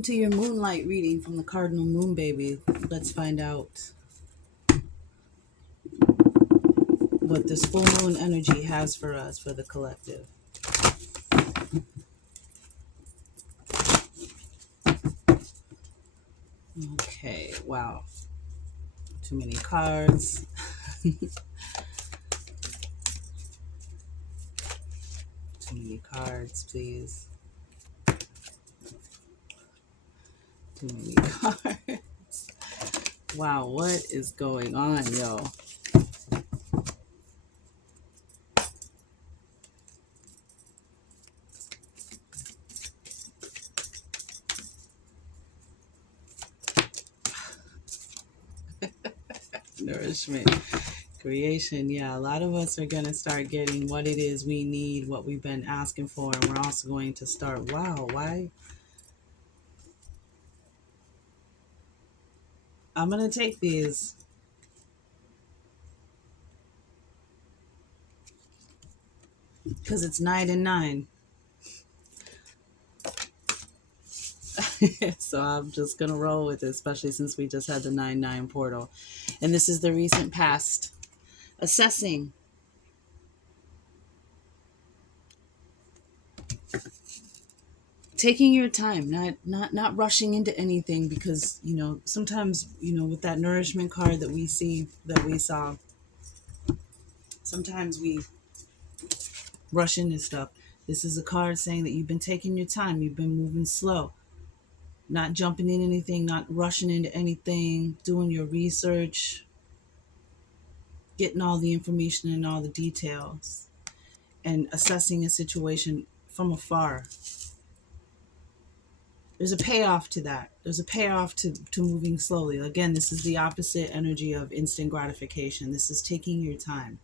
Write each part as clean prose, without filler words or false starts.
Welcome to your moonlight reading from the Cardinal Moon Baby. Let's find out what this full moon energy has for us, for the collective. Okay, wow. Too many cards. Too many cards, please. Too many cards. Wow, what is going on, yo? Nourishment. Creation, yeah, a lot of us are going to start getting what it is we need, what we've been asking for, and we're also going to start, wow, why? I'm going to take these. Because it's 9 and 9. So I'm just going to roll with it, especially since we just had the 9-9 portal. And this is the recent past. Assessing. Taking your time, not rushing into anything, because, sometimes, with that nourishment card that we saw, sometimes we rush into stuff. This is a card saying that you've been taking your time, you've been moving slow, not jumping in anything, not rushing into anything, doing your research, getting all the information and all the details, and assessing a situation from afar. There's a payoff to that. There's a payoff to moving slowly. Again, this is the opposite energy of instant gratification. This is taking your time.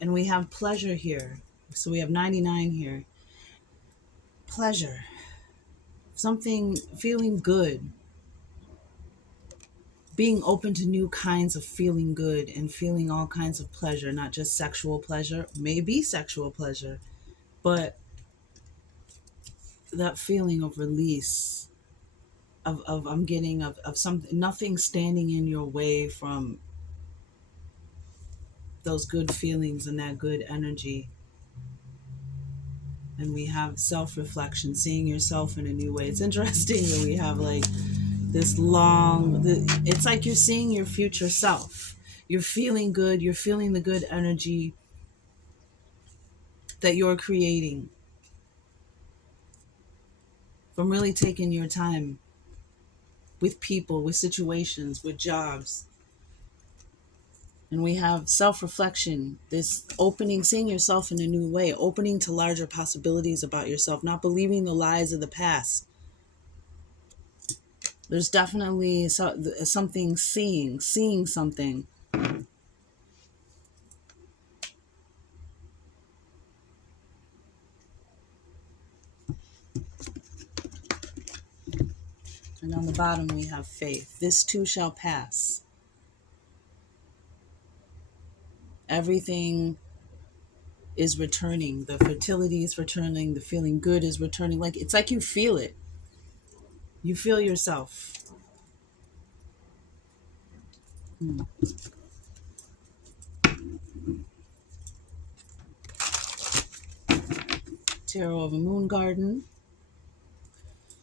And we have pleasure here. So we have 99 here. Pleasure. Something, feeling good. Being open to new kinds of feeling good and feeling all kinds of pleasure, not just sexual pleasure, maybe sexual pleasure, but that feeling of release, of something, nothing standing in your way from those good feelings and that good energy. And we have self-reflection, seeing yourself in a new way. It's interesting that we have like this it's like you're seeing your future self. You're feeling good. You're feeling the good energy that you're creating from really taking your time with people, with situations, with jobs. And we have self-reflection, this opening, seeing yourself in a new way, opening to larger possibilities about yourself, not believing the lies of the past. There's definitely something seeing something. And on the bottom we have faith. This too shall pass. Everything is returning. The fertility is returning. The feeling good is returning. It's like you feel it. You feel yourself. Tarot of a Moon Garden.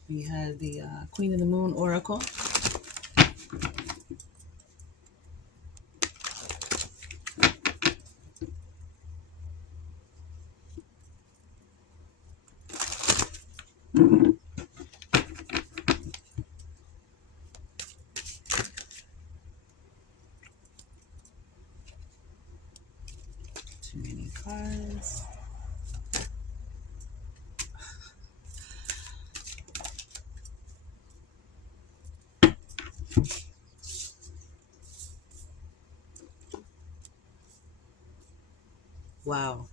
We had the Queen of the Moon Oracle. Too many cards. Wow.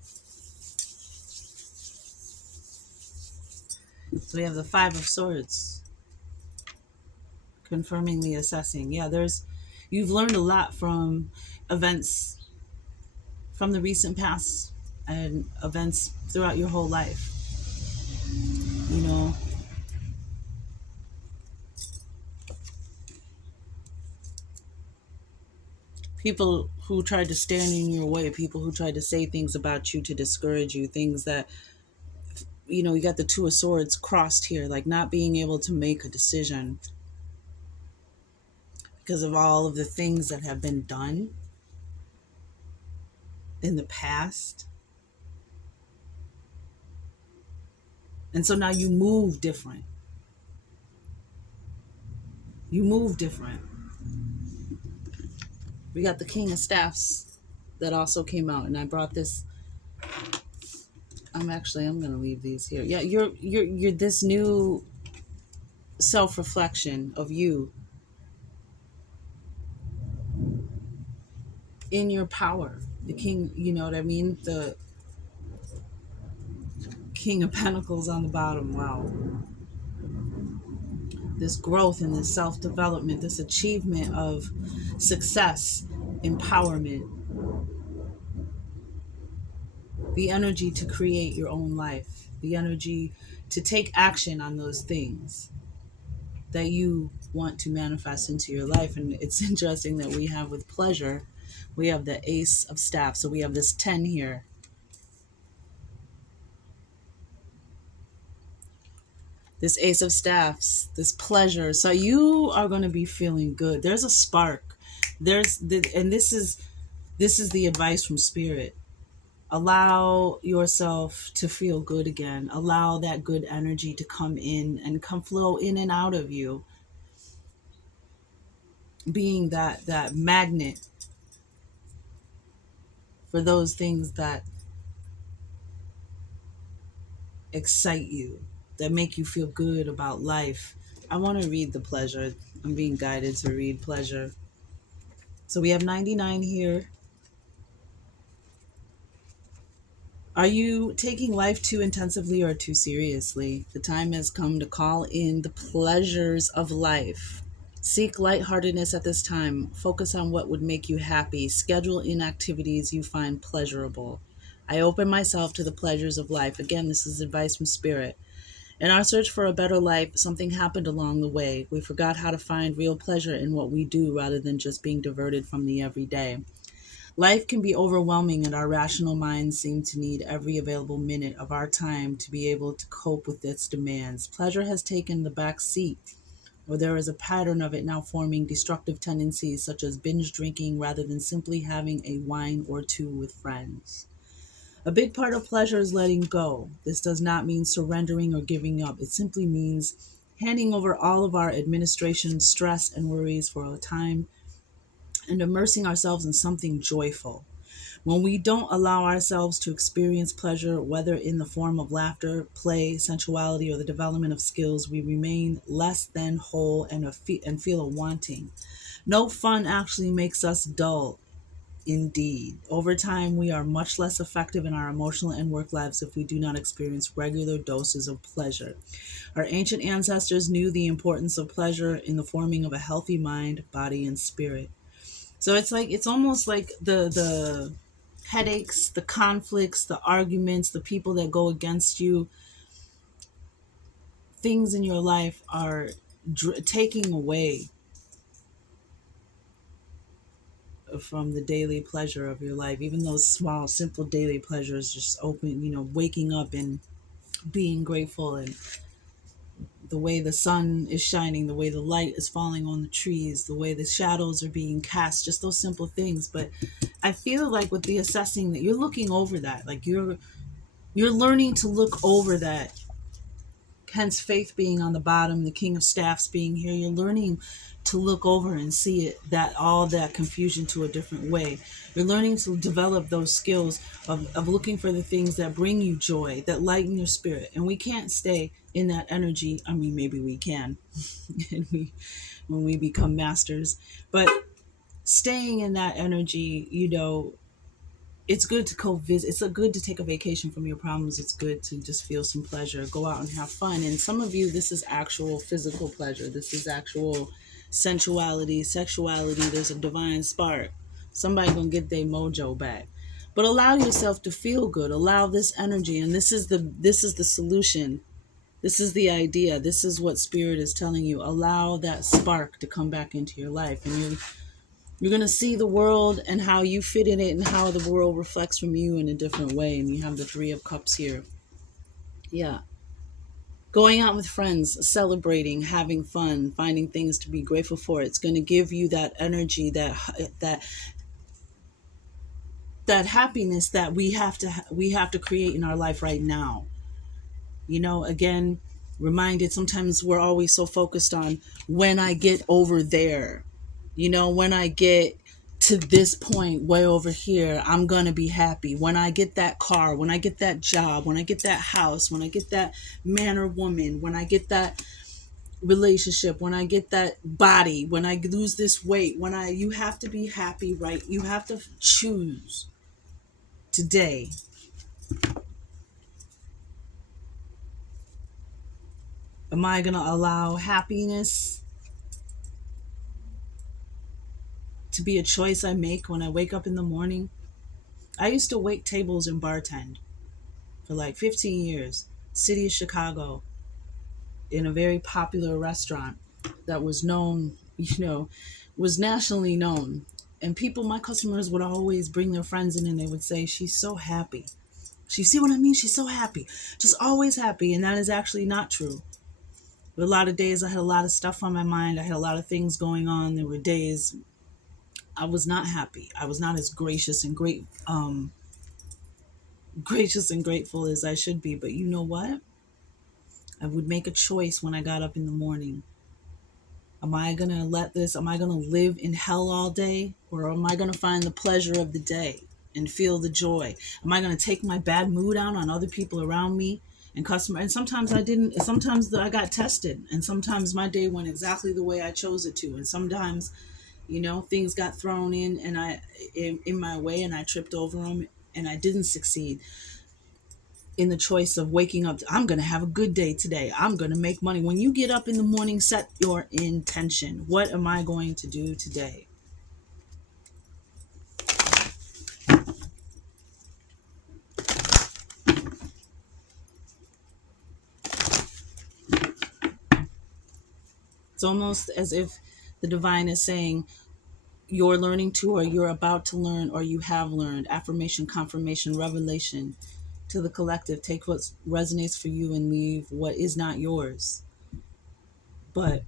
So we have the Five of Swords, confirming the assessing. Yeah, you've learned a lot from events from the recent past, and events throughout your whole life. You know, people who tried to stand in your way, people who tried to say things about you to discourage you, things that, you got the two of swords crossed here, like not being able to make a decision because of all of the things that have been done in the past. And so now you move different. You move different. We got the King of Staffs that also came out, and I brought this. I'm gonna leave these here. Yeah, you're this new self-reflection of you in your power. The king, you know what I mean? The King of Pentacles on the bottom. Wow. This growth and this self-development, this achievement of success, empowerment, the energy to create your own life, the energy to take action on those things that you want to manifest into your life. And it's interesting that we have with pleasure, we have the Ace of Staff. So we have this 10 here. This Ace of Staffs, this pleasure. So you are going to be feeling good. There's a spark. And this is the advice from Spirit. Allow yourself to feel good again. Allow that good energy to come in and come flow in and out of you. Being that magnet for those things that excite you, that make you feel good about life. I want to read the pleasure. I'm being guided to read pleasure. So we have 99 here. Are you taking life too intensively or too seriously? The time has come to call in the pleasures of life. Seek lightheartedness at this time. Focus on what would make you happy. Schedule in activities you find pleasurable. I open myself to the pleasures of life. Again, this is advice from Spirit. In our search for a better life, something happened along the way. We forgot how to find real pleasure in what we do rather than just being diverted from the everyday. Life can be overwhelming, and our rational minds seem to need every available minute of our time to be able to cope with its demands. Pleasure has taken the back seat, or there is a pattern of it now forming destructive tendencies such as binge drinking rather than simply having a wine or two with friends. A big part of pleasure is letting go. This does not mean surrendering or giving up. It simply means handing over all of our administration, stress, and worries for a time and immersing ourselves in something joyful. When we don't allow ourselves to experience pleasure, whether in the form of laughter, play, sensuality, or the development of skills, we remain less than whole and feel a wanting. No fun actually makes us dull. Indeed. Over time, we are much less effective in our emotional and work lives if we do not experience regular doses of pleasure. Our ancient ancestors knew the importance of pleasure in the forming of a healthy mind, body, and spirit. So it's almost like the headaches, the conflicts, the arguments, the people that go against you, things in your life are taking away from the daily pleasure of your life. Even those small, simple daily pleasures, just waking up and being grateful, and the way the sun is shining, the way the light is falling on the trees, the way the shadows are being cast, just those simple things. But I feel like with the assessing that you're looking over that, like you're learning to look over that. Hence faith being on the bottom, the King of Staffs being here. You're learning to look over and see it, that all that confusion to a different way. You're learning to develop those skills of looking for the things that bring you joy, that lighten your spirit. And we can't stay in that energy. I mean, maybe we can when we become masters, but staying in that energy, it's good to co-visit. It's good to take a vacation from your problems. It's good to just feel some pleasure, go out and have fun. And some of you, this is actual physical pleasure. This is actual sensuality, sexuality. There's a divine spark. Somebody gonna get their mojo back. But allow yourself to feel good. Allow this energy, and this is the solution. This is the idea. This is what spirit is telling you. Allow that spark to come back into your life, and you're going to see the world and how you fit in it and how the world reflects from you in a different way. And you have the Three of Cups here. Yeah. Going out with friends, celebrating, having fun, finding things to be grateful for. It's going to give you that energy, that happiness that we have to create in our life right now. Again, reminded, sometimes we're always so focused on when I get over there, when I get to this point way over here, I'm going to be happy. When I get that car, when I get that job, when I get that house, when I get that man or woman, when I get that relationship, when I get that body, when I lose this weight, you have to be happy, right? You have to choose today. Am I going to allow happiness to be a choice I make when I wake up in the morning? I used to wait tables and bartend for like 15 years, city of Chicago, in a very popular restaurant that was known, was nationally known. And my customers would always bring their friends in and they would say, she's so happy. You see what I mean? She's so happy. Just always happy. And that is actually not true. But a lot of days I had a lot of stuff on my mind. I had a lot of things going on. There were days I was not happy. I was not as gracious and grateful as I should be. But you know what? I would make a choice when I got up in the morning. Am I going to live in hell all day? Or am I going to find the pleasure of the day and feel the joy? Am I going to take my bad mood out on other people around me and and sometimes I didn't. Sometimes I got tested, and sometimes my day went exactly the way I chose it to. And sometimes, things got thrown in my way and I tripped over them and I didn't succeed in the choice of waking up. I'm going to have a good day today. I'm going to make money. When you get up in the morning, set your intention. What am I going to do today? It's almost as if the divine is saying, you're learning to, or you're about to learn, or you have learned. Affirmation, confirmation, revelation. To the collective, take what resonates for you and leave what is not yours. But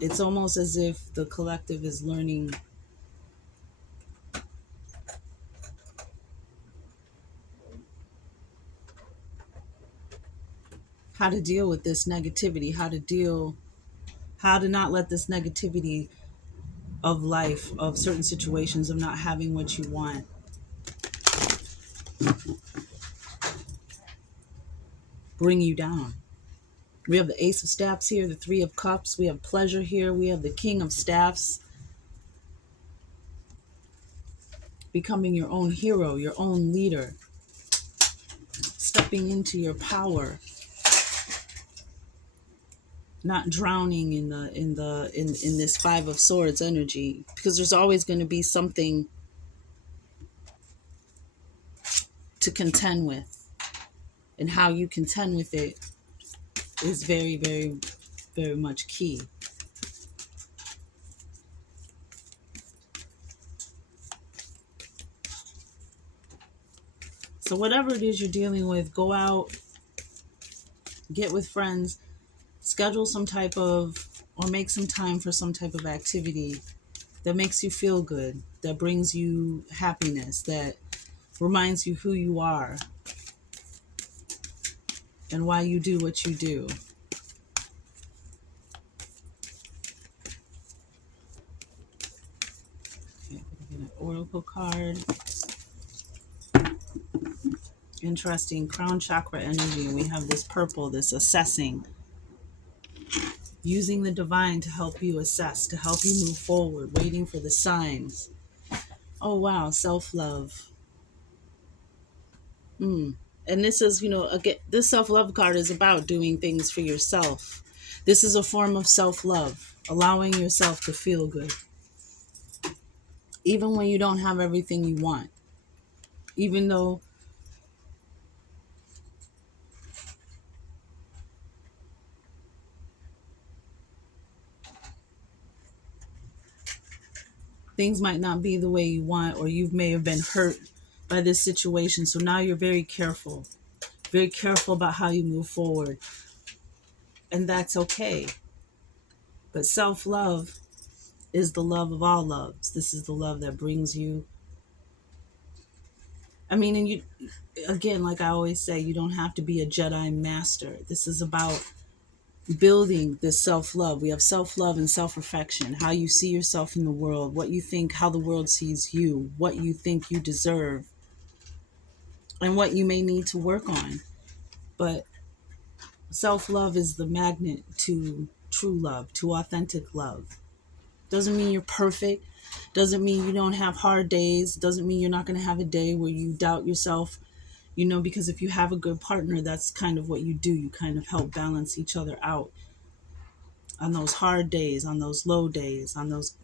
it's almost as if the collective is learning how to deal with this negativity, how to not let this negativity of life, of certain situations, of not having what you want, bring you down. We have the Ace of Staffs here, the Three of Cups. We have pleasure here. We have the King of Staffs. Becoming your own hero, your own leader. Stepping into your power. Not drowning in this Five of Swords energy. Because there's always going to be something to contend with. And how you contend with it is very, very, very much key. So whatever it is you're dealing with, go out, get with friends, schedule some type of, or make some time for some type of activity that makes you feel good, that brings you happiness, that reminds you who you are and why you do what you do. Okay, we're going to get an oracle card. Interesting crown chakra energy. And we have this purple, this assessing. Using the divine to help you assess, to help you move forward, waiting for the signs. Oh, wow, self-love. And this is, again, this self-love card is about doing things for yourself. This is a form of self-love, allowing yourself to feel good. even when you don't have everything you want, even though things might not be the way you want, or you may have been hurt by this situation. So now you're very careful about how you move forward. And that's okay. But self-love is the love of all loves. This is the love that brings you. I mean, and you, again, like I always say, you don't have to be a Jedi master. This is about building this self-love. We have self-love and self-reflection, how you see yourself in the world, what you think, how the world sees you, what you think you deserve, and what you may need to work on. But self-love is the magnet to true love, to authentic love. Doesn't mean you're perfect. Doesn't mean you don't have hard days. Doesn't mean you're not going to have a day where you doubt yourself. Because if you have a good partner, that's kind of what you do. You kind of help balance each other out on those hard days, on those low days, on those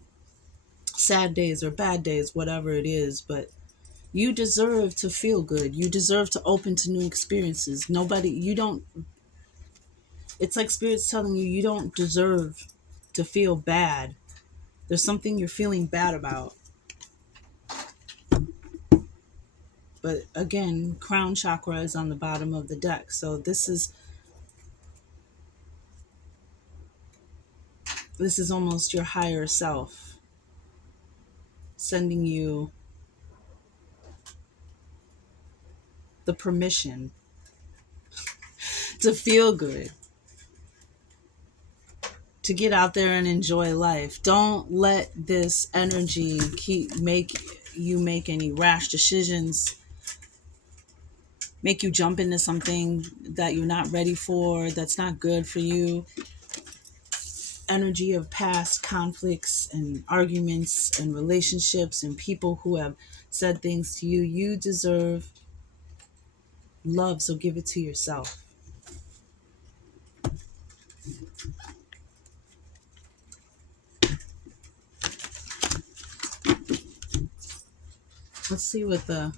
sad days or bad days, whatever it is. But you deserve to feel good. You deserve to open to new experiences. It's like Spirit's telling you, you don't deserve to feel bad. There's something you're feeling bad about. But again, crown chakra is on the bottom of the deck. So this is almost your higher self sending you the permission to feel good, to get out there and enjoy life. Don't let this energy make you make any rash decisions, make you jump into something that you're not ready for, that's not good for you. Energy of past conflicts and arguments and relationships and people who have said things to you. You deserve love, so give it to yourself. Let's see what the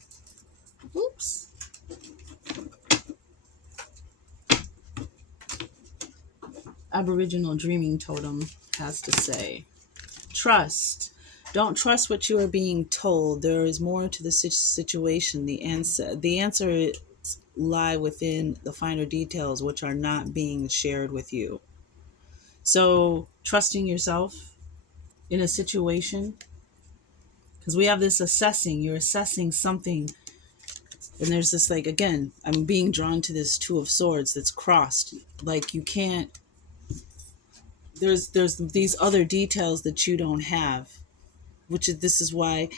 Aboriginal Dreaming Totem has to say. Trust. Don't trust what you are being told. There is more to the situation. The answer lie within the finer details, which are not being shared with you. So trusting yourself in a situation, because we have this assessing. You're assessing something, and there's this, like, again, I'm being drawn to this Two of Swords that's crossed. Like, you can't. There's these other details that you don't have, this is why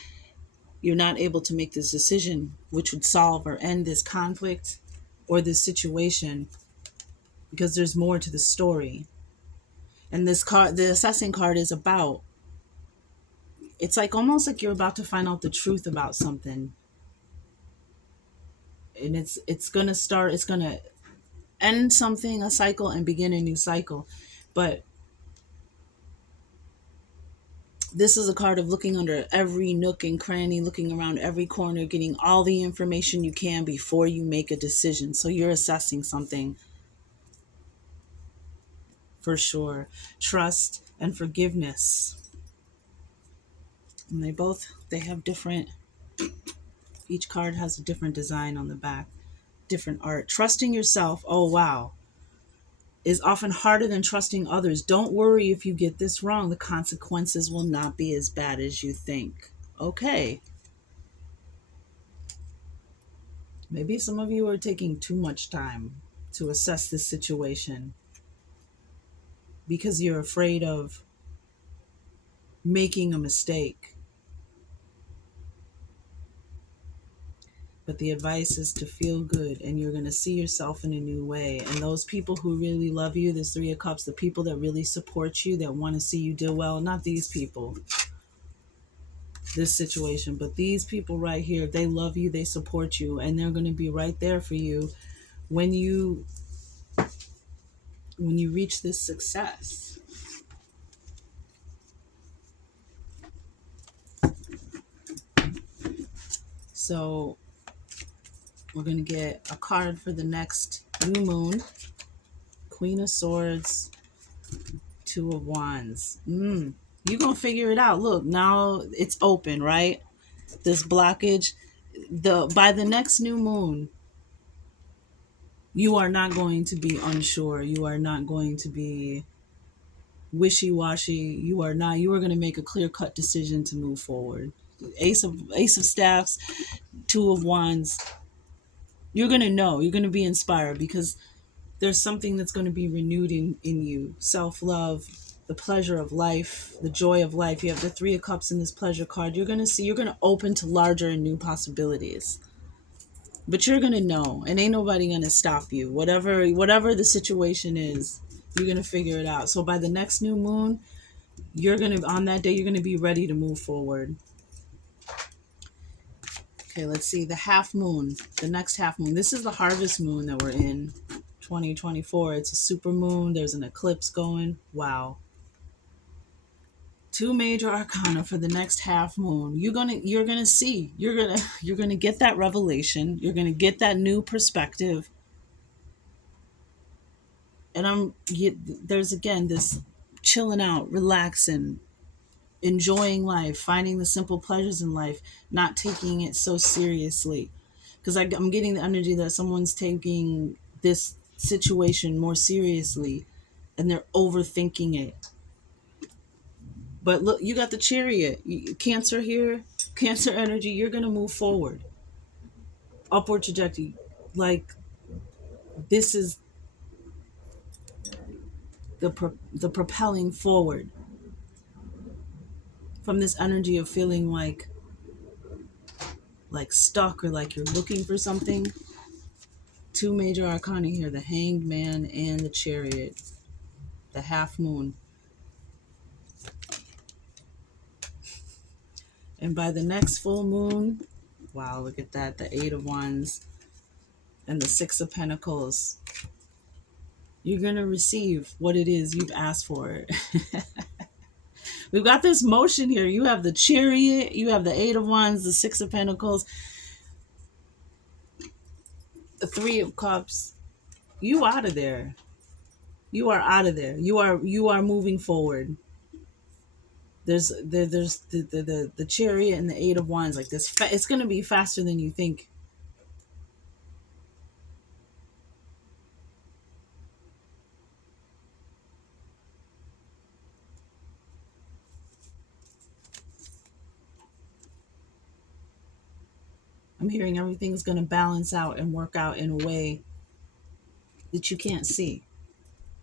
you're not able to make this decision, which would solve or end this conflict or this situation, because there's more to the story. And this card, the assessing card, is about, it's like almost like you're about to find out the truth about something. And it's going to end something, a cycle, and begin a new cycle. But this is a card of looking under every nook and cranny, looking around every corner, getting all the information you can before you make a decision. So you're assessing something for sure. Trust and forgiveness. And they have different, each card has a different design on the back, different art. Trusting yourself, oh wow, is often harder than trusting others. Don't worry if you get this wrong. The consequences will not be as bad as you think. Okay. Maybe some of you are taking too much time to assess this situation because you're afraid of making a mistake. But the advice is to feel good, and you're going to see yourself in a new way. And those people who really love you, this Three of Cups, the people that really support you, that want to see you do well, not these people, this situation, but these people right here, they love you, they support you, and they're going to be right there for you when you reach this success. So we're going to get a card for the next new moon. Queen of Swords, Two of Wands. You're going to figure it out. Look, now it's open, right? This blockage. By the next new moon, you are not going to be unsure. You are not going to be wishy-washy. You are going to make a clear-cut decision to move forward. Ace of Staffs, Two of Wands. You're going to know. You're going to be inspired because there's something that's going to be renewed in you. Self-love, the pleasure of life, the joy of life. You have the Three of Cups in this pleasure card. You're going to open to larger and new possibilities. But you're going to know, and ain't nobody going to stop you. Whatever the situation is, you're going to figure it out. So by the next new moon, on that day, you're going to be ready to move forward. Okay, let's see. The half moon, the next half moon. This is the harvest moon that we're in, 2024. It's a super moon. There's an eclipse going. Wow. Two major arcana for the next half moon. You're gonna see. You're gonna get that revelation. You're gonna get that new perspective. And there's again this chilling out, relaxing, enjoying life, finding the simple pleasures in life, not taking it so seriously. Because I'm getting the energy that someone's taking this situation more seriously and they're overthinking it. But look, you got the Chariot. Cancer here, Cancer energy, you're going to move forward. Upward trajectory. Like, this is the propelling forward from this energy of feeling like stuck or like you're looking for something. Two major arcana here, the Hanged Man and the Chariot, the half moon. And by the next full moon, wow, look at that, the Eight of Wands and the Six of Pentacles. You're going to receive what it is you've asked for. We've got this motion here. You have the Chariot, you have the Eight of Wands, the Six of Pentacles, the Three of Cups. You out of there. You are out of there. You are moving forward. There's the Chariot and the Eight of Wands like this. It's going to be faster than you think. I'm hearing everything's going to balance out and work out in a way that you can't see.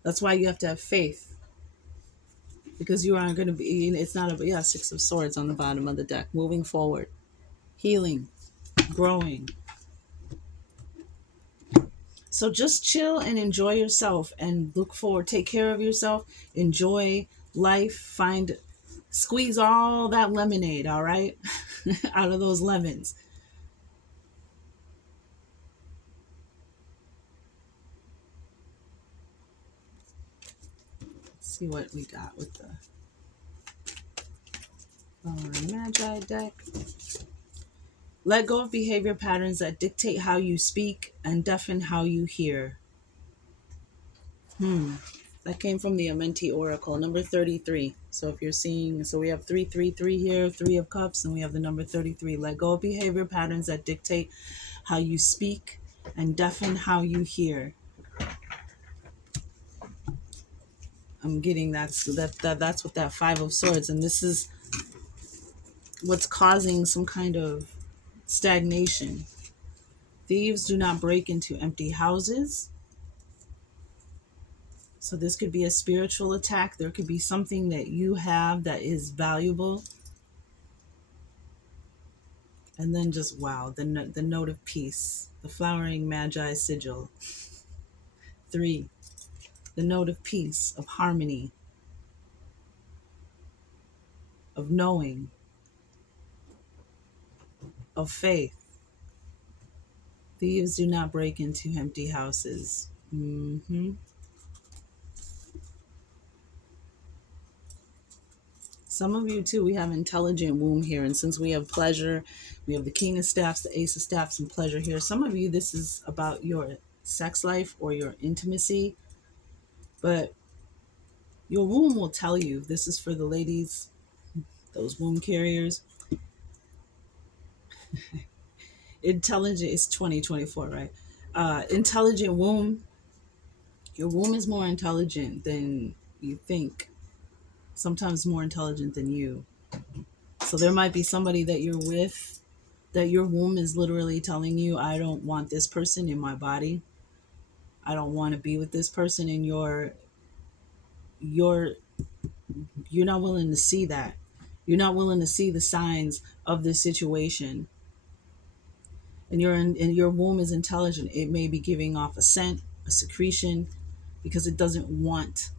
That's why you have to have faith. Because you aren't going to be, it's not Six of Swords on the bottom of the deck. Moving forward. Healing. Growing. So just chill and enjoy yourself and look forward. Take care of yourself. Enjoy life. Squeeze all that lemonade, all right? Out of those lemons. Let's see what we got with the Magi deck. Let go of behavior patterns that dictate how you speak and deafen how you hear. That came from the Amenti Oracle, number 33. So if you're seeing, so we have 333 here, Three of Cups, and we have the number 33. Let go of behavior patterns that dictate how you speak and deafen how you hear. I'm getting that's what that Five of Swords, and this is what's causing some kind of stagnation. Thieves do not break into empty houses. So this could be a spiritual attack. There could be something that you have that is valuable. And then just, wow, the note of peace. The flowering magi sigil. 3. The note of peace, of harmony, of knowing, of faith. Thieves do not break into empty houses. Some of you too, we have intelligent womb here. And since we have pleasure, we have the King of Staffs, the Ace of Staffs, and pleasure here. Some of you, this is about your sex life or your intimacy. But your womb will tell you. This is for the ladies, those womb carriers. Intelligent is 2024, right? Intelligent womb. Your womb is more intelligent than you think. Sometimes more intelligent than you. So there might be somebody that you're with that your womb is literally telling you, I don't want this person in my body. I don't want to be with this person, and you're you're not willing to see that. You're not willing to see the signs of this situation. And your womb is intelligent. It may be giving off a scent, a secretion, because it doesn't want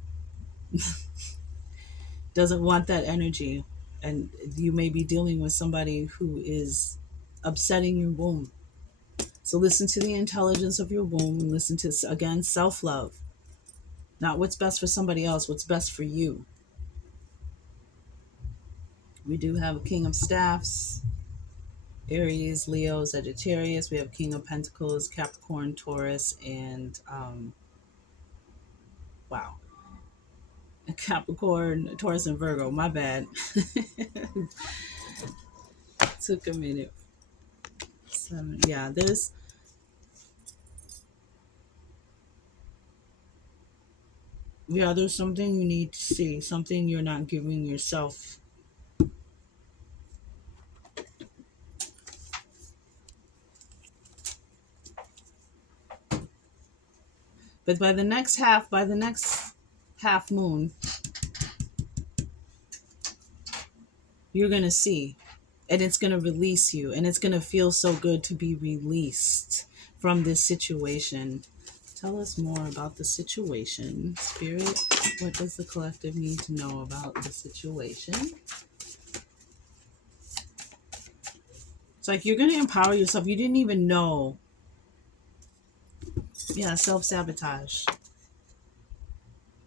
that energy. And you may be dealing with somebody who is upsetting your womb. So listen to the intelligence of your womb, and listen to, again, self-love. Not what's best for somebody else, what's best for you. We do have a King of Staffs, Aries, Leo, Sagittarius. We have King of Pentacles, Capricorn, Taurus, and wow, Capricorn, Taurus, and Virgo. My bad. Took a minute. 7. Yeah, there's something you need to see, something you're not giving yourself. But by the next half moon, you're going to see, and it's going to release you, and it's going to feel so good to be released from this situation. Tell us more about the situation, Spirit. What does the collective need to know about the situation? It's like you're going to empower yourself. You didn't even know. Yeah, self-sabotage.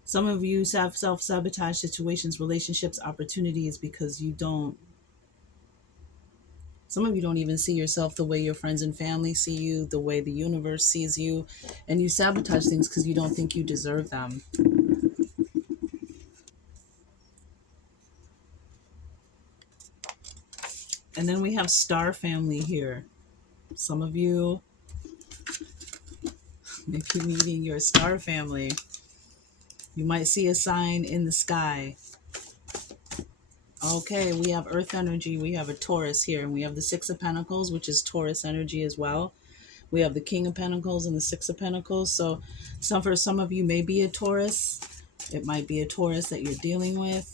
Some of you have self-sabotage situations, relationships, opportunities, because some of you don't even see yourself the way your friends and family see you, the way the universe sees you, and you sabotage things because you don't think you deserve them. And then we have star family here. Some of you may be meeting your star family. You might see a sign in the sky. Okay, we have earth energy. We have a Taurus here, and we have the Six of Pentacles, which is Taurus energy as well. We have the King of Pentacles and the Six of Pentacles. So for some of you may be a Taurus. It might be a Taurus that you're dealing with.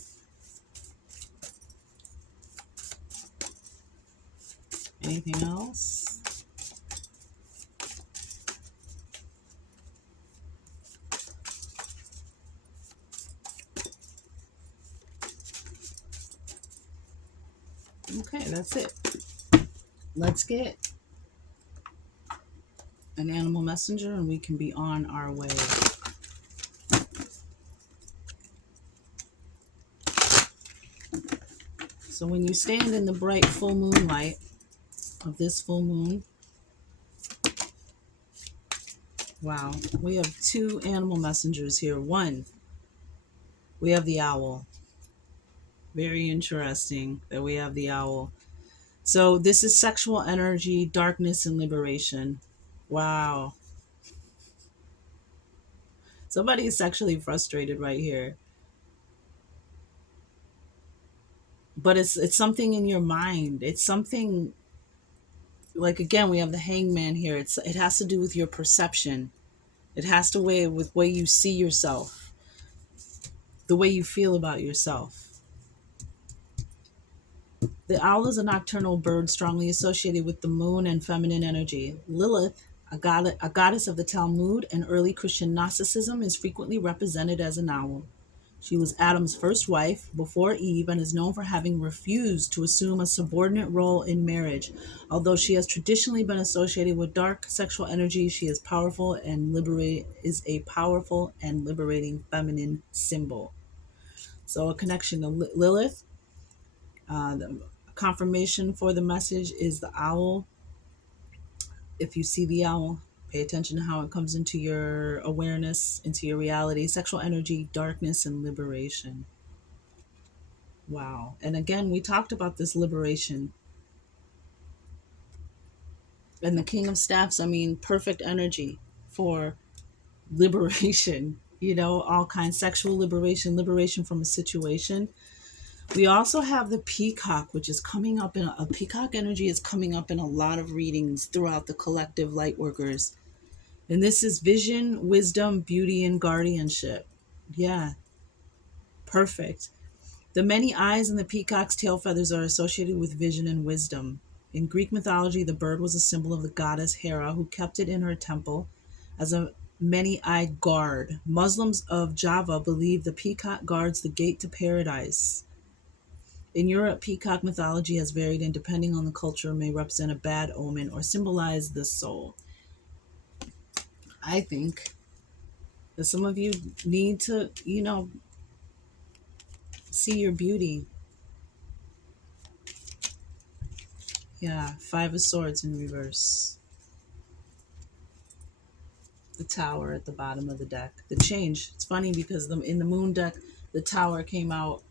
Anything else? Okay, that's it. Let's get an animal messenger and we can be on our way. So when you stand in the bright full moonlight of this full moon, wow, we have 2 animal messengers here. 1, we have the owl. Very interesting that we have the owl. So this is sexual energy, darkness, and liberation. Wow. Somebody is sexually frustrated right here. But it's something in your mind. It's something, like, again, we have the hangman here. It has to do with your perception. It has to do with the way you see yourself, the way you feel about yourself. The owl is a nocturnal bird strongly associated with the moon and feminine energy. Lilith, a goddess of the Talmud and early Christian Gnosticism, is frequently represented as an owl. She was Adam's first wife before Eve and is known for having refused to assume a subordinate role in marriage. Although she has traditionally been associated with dark sexual energy, she is a powerful and liberating feminine symbol. So a connection to Lilith. The confirmation for the message is the owl. If you see the owl, pay attention to how it comes into your awareness, into your reality. Sexual energy, darkness, and liberation. Wow. And again, we talked about this liberation. And the King of Staffs, I mean, perfect energy for liberation, all kinds, sexual liberation, liberation from a situation. We also have the peacock, which is coming up in a peacock energy is coming up in a lot of readings throughout the collective light workers. And this is vision, wisdom, beauty, and guardianship. Yeah, perfect. The many eyes in the peacock's tail feathers are associated with vision and wisdom. In Greek mythology, the bird was a symbol of the goddess Hera, who kept it in her temple as a many-eyed guard. Muslims of Java believe the peacock guards the gate to paradise. In Europe, peacock mythology has varied and depending on the culture may represent a bad omen or symbolize the soul. I think that some of you need to, see your beauty. Yeah, Five of Swords in reverse. The Tower at the bottom of the deck. The Change. It's funny because in the Moon deck, the Tower came out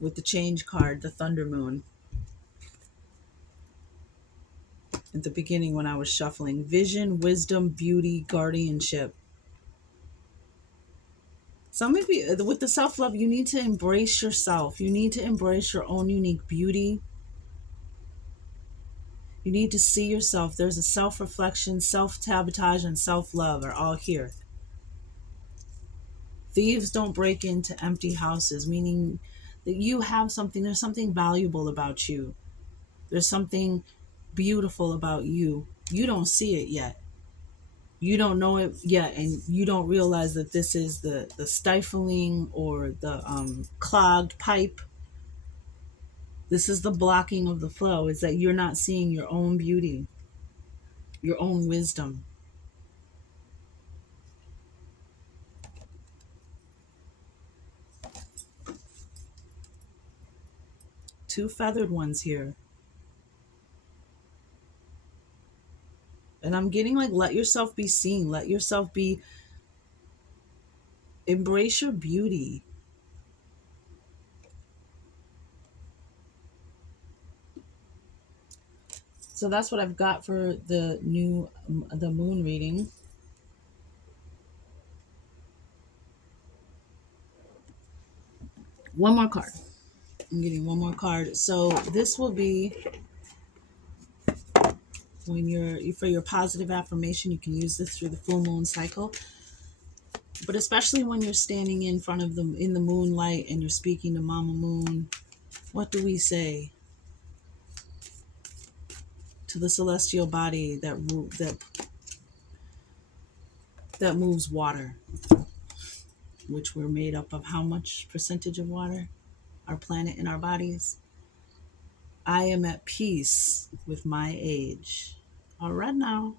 with the Change card, the Thunder Moon. At the beginning when I was shuffling. Vision, wisdom, beauty, guardianship. Some of you, with the self-love, you need to embrace yourself. You need to embrace your own unique beauty. You need to see yourself. There's a self-reflection, self-sabotage, and self-love are all here. Thieves don't break into empty houses, meaning that you have something, there's something valuable about you. There's something beautiful about you. You don't see it yet. You don't know it yet, and you don't realize that this is the stifling or the clogged pipe. This is the blocking of the flow, is that you're not seeing your own beauty, your own wisdom. Two feathered ones here. And I'm getting like, let yourself be seen. Let yourself be, embrace your beauty. So that's what I've got for the moon reading. One more card. I'm getting one more card. So this will be when for your positive affirmation. You can use this through the full moon cycle. But especially when you're standing in front of them in the moonlight and you're speaking to Mama Moon, what do we say to the celestial body that moves water, which we're made up of how much percentage of water? Our planet and our bodies. I am at peace with my age. All right now.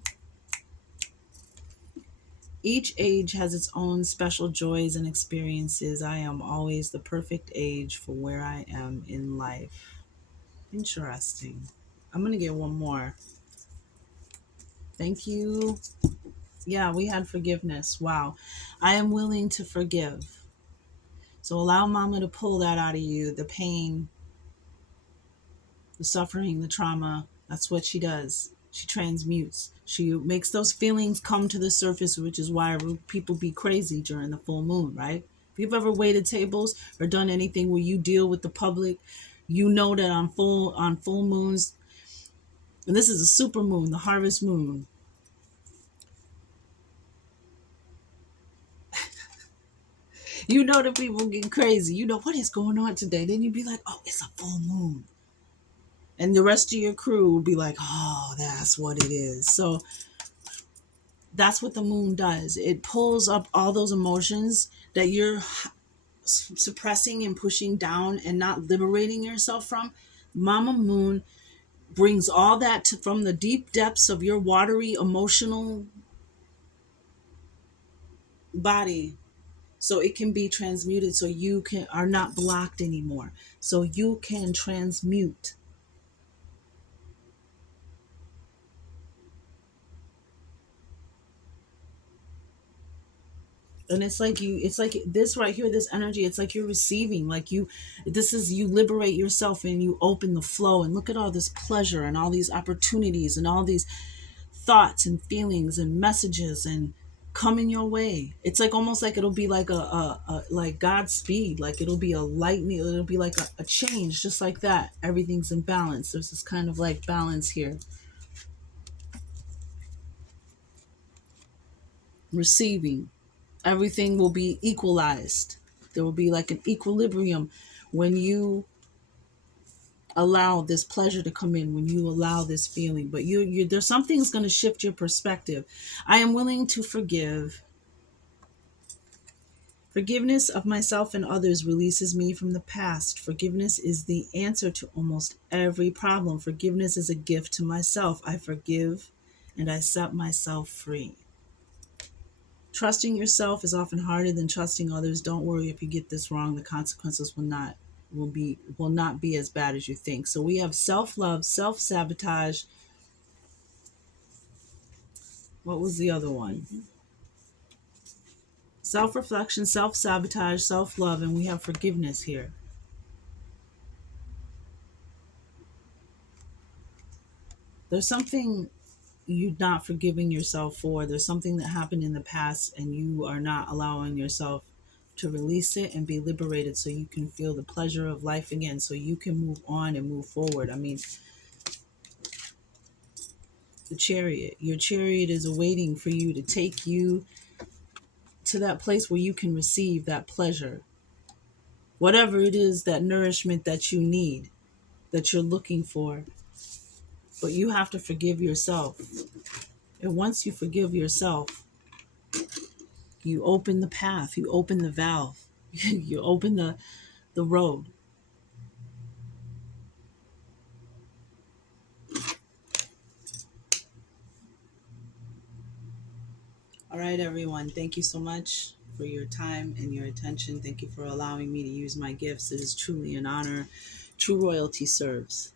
Each age has its own special joys and experiences. I am always the perfect age for where I am in life. Interesting. I'm going to get one more. Thank you. Yeah, we had forgiveness. Wow. I am willing to forgive. So allow Mama to pull that out of you, the pain, the suffering, the trauma. That's what she does. She transmutes. She makes those feelings come to the surface, which is why people be crazy during the full moon, right? If you've ever waited tables or done anything where you deal with the public, you know that on full moons, and this is a super moon, the harvest moon. You know that people get crazy. You know what is going on today. Then you'd be like, oh, it's a full moon. And the rest of your crew will be like, oh, that's what it is. So that's what the moon does. It pulls up all those emotions that you're suppressing and pushing down and not liberating yourself from. Mama Moon brings all that from the deep depths of your watery emotional body, so it can be transmuted, so you can are not blocked anymore, so you can transmute. And it's like this right here, this energy, it's like you're receiving, like you, this is, you liberate yourself and you open the flow, and look at all this pleasure and all these opportunities and all these thoughts and feelings and messages and coming your way. It's like almost like it'll be like a like Godspeed, like it'll be a lightning, it'll be like a change, just like that. Everything's in balance. There's this kind of like balance here. Receiving, everything will be equalized. There will be like an equilibrium when you allow this pleasure to come in, when you allow this feeling. But you there's something's going to shift your perspective. I am willing to forgive. Forgiveness of myself and others releases me from the past. Forgiveness is the answer to almost every problem. Forgiveness is a gift to myself. I forgive and I set myself free. Trusting yourself is often harder than trusting others. Don't worry if you get this wrong. The consequences will not be as bad as you think. So we have self-love, self-sabotage. What was the other one? Self-reflection, self-sabotage, self-love, and we have forgiveness here. There's something you're not forgiving yourself for. There's something that happened in the past and you are not allowing yourself to release it and be liberated, so you can feel the pleasure of life again, so you can move on and move forward. I mean, the chariot, your chariot is awaiting for you to take you to that place where you can receive that pleasure, whatever it is, that nourishment that you need, that you're looking for. But you have to forgive yourself. And once you forgive yourself, you open the path, you open the valve, you open the road. All right, everyone. Thank you so much for your time and your attention. Thank you for allowing me to use my gifts. It is truly an honor. True royalty serves.